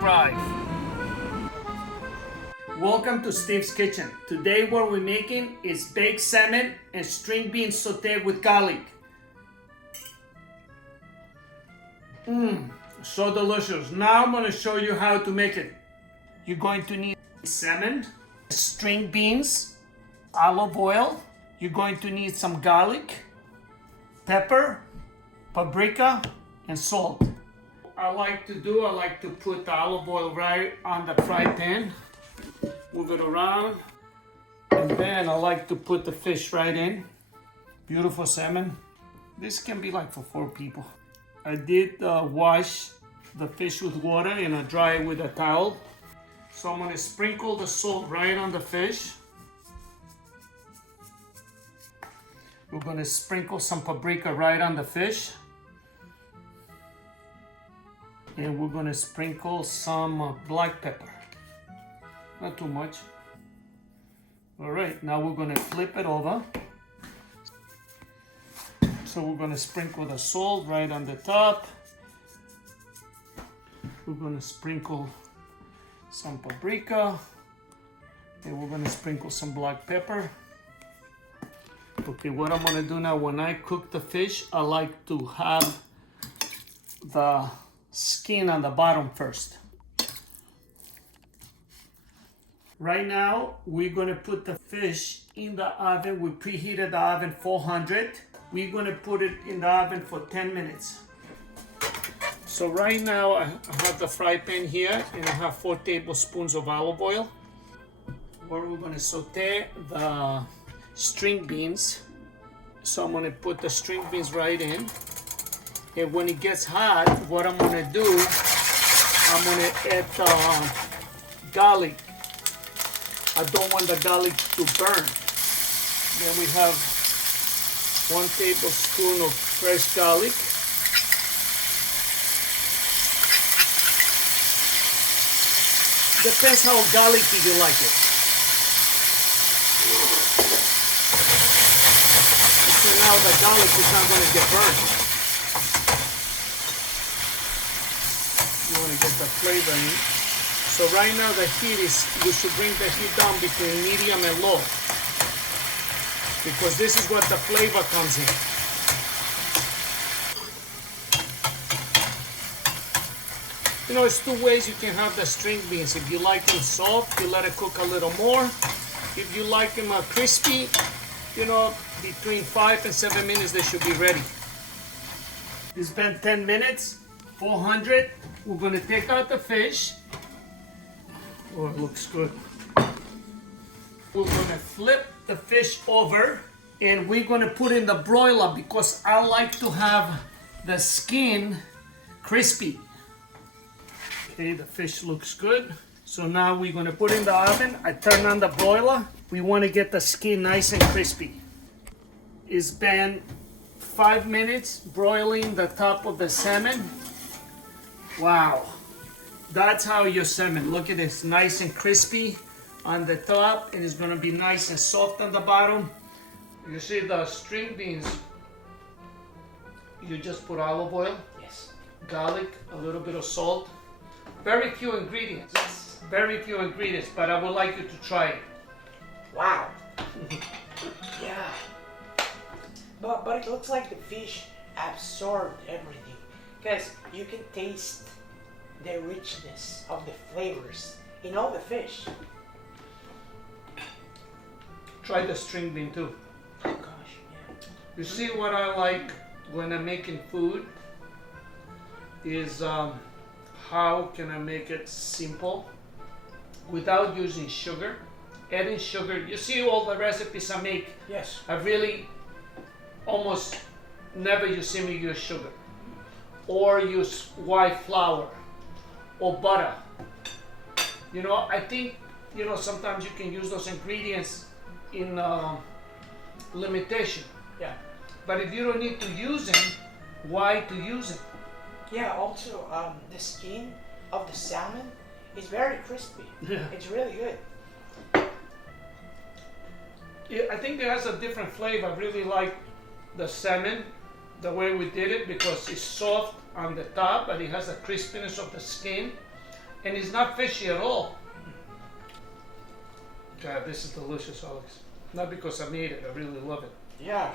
subscribe. Welcome to Steve's Kitchen. Today what we're making is baked salmon and string beans sauteed with garlic. So delicious. Now I'm going to show you how to make it. You're going to need salmon, string beans, olive oil. You're going to need some garlic, pepper, paprika, and salt. I like to put the olive oil right on the fry pan, move it around, and then I like to put the fish right in. Beautiful salmon. This can be like for 4 people. I did wash the fish with water and I dry it with a towel. So I'm going to sprinkle the salt right on the fish. We're going to sprinkle some paprika right on the fish. And we're going to sprinkle some black pepper. Not too much. All right, now we're going to flip it over. So we're going to sprinkle the salt right on the top. We're going to sprinkle some paprika. And we're going to sprinkle some black pepper. Okay, what I'm going to do now, when I cook the fish, I like to have the skin on the bottom first. Right now, we're going to put the fish in the oven. We preheated the oven 400. We're going to put it in the oven for 10 minutes. So right now, I have the fry pan here and I have 4 tablespoons of olive oil. Where we're going to saute the string beans. So I'm going to put the string beans right in. And when it gets hot, what I'm going to do, I'm going to add garlic. I don't want the garlic to burn. Then we have 1 tablespoon of fresh garlic. Depends how garlicky you like it. So now the garlic is not going to get burned. You want to get the flavor in. So right now the heat is, you should bring the heat down between medium and low. Because this is what the flavor comes in. You know, it's 2 ways you can have the string beans. If you like them soft, you let it cook a little more. If you like them crispy, you know, between 5 and 7 minutes they should be ready. It's been 10 minutes, 400. We're going to take out the fish. Oh, it looks good. We're going to flip the fish over and we're going to put in the broiler because I like to have the skin crispy. Okay, the fish looks good. So now we're going to put in the oven. I turn on the broiler. We want to get the skin nice and crispy. It's been 5 minutes broiling the top of the salmon. Wow. That's how your salmon, look at this, nice and crispy on the top, and it's gonna be nice and soft on the bottom. You see the string beans, you just put olive oil, yes, garlic, a little bit of salt, very few ingredients, yes, very few ingredients, but I would like you to try it. Wow. Yeah. But it looks like the fish absorbed everything, because you can taste the richness of the flavors in all the fish. Try the string bean too. Oh gosh, yeah. You see what I like when I'm making food is how can I make it simple without using sugar. Adding sugar, you see all the recipes I make, yes, I really almost never you see me use sugar or use white flour or butter. You know, I think, you know, sometimes you can use those ingredients in limitation. yeah. But if you don't need to use them, why to use them? Yeah, also the skin of the salmon is very crispy. Yeah. It's really good. I think it has a different flavor. I really like the salmon, the way we did it, because it's soft on the top, but it has the crispiness of the skin. And it's not fishy at all. God, this is delicious, Alex. Not because I made it, I really love it. Yeah.